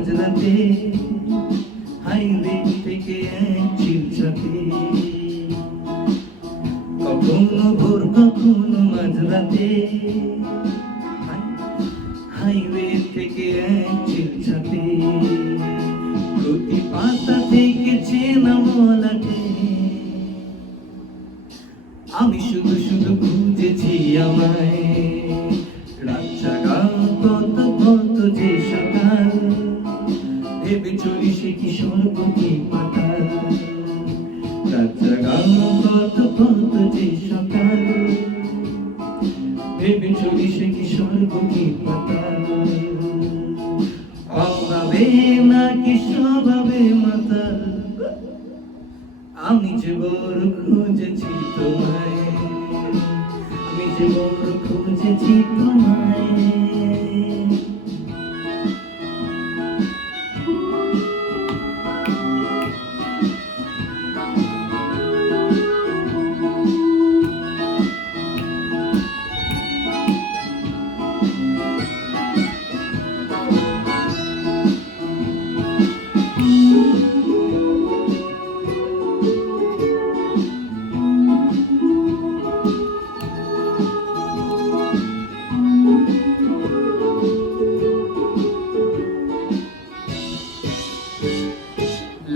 মাঝরাতে হাইওয়ে থেকে এক চিলচাতে, কখনো ভোর কখনো মাঝরাতে হাইওয়ে থেকে এক চিলচাতে, প্রতি পাতা থেকে চেনা মলাটে আমি শুধু শুধু খুঁজেছি আমায়। রাত জাগা কত কত যে সকাল, ভেবে চলি সে কি স্বর্গ কি পাতাল। রাত জাগা কত কত যে সকাল, ভেবে চলি সে কি স্বর্গ কি পাতাল। অভাবে নাকি স্বভাবে মাতাল, আমি যে বড় খুঁজেছি তোমায়, আমি যে বড় খুঁজেছি তোমায়।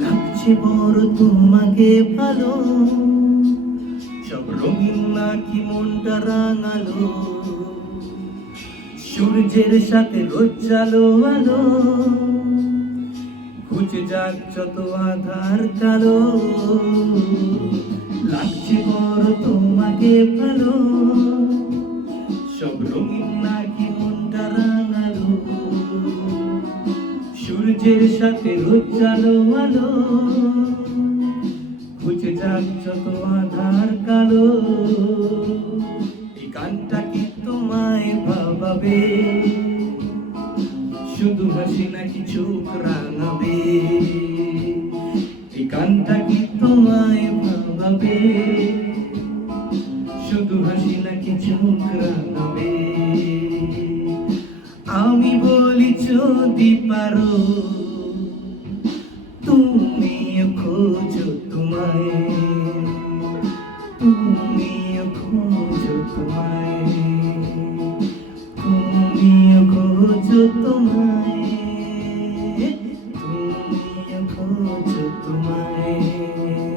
লাগছে বড় তোমাকে ভালো, সব রঙিন নাকি মনটা রাঙালো, সূর্যের সাথে রোজ চালো আলো, ঘুচে যাক যত আধার কালো। লাগছে বড় তোমাকে ভালো, সব রঙিন নাকি মনটা রাঙালো, সূর্যের সাথে রোজ চালো আলো, ঘুচে যাক যত আধার কালো। এই গানটা কি তোমায় ভাবাবে, শুধু হাসি নাকি চোখ রাঙাবে। এই গানটা কি তোমায় ভাবাবে, শুধু হাসি নাকি চোখ রাঙাবে। আমি বলি যদি পারো তুমি খোঁজো তোমায়, তুমি খোঁজো তোমায়, তুমি খোঁজো তোমায়, তুমি খোঁজো তোমায়।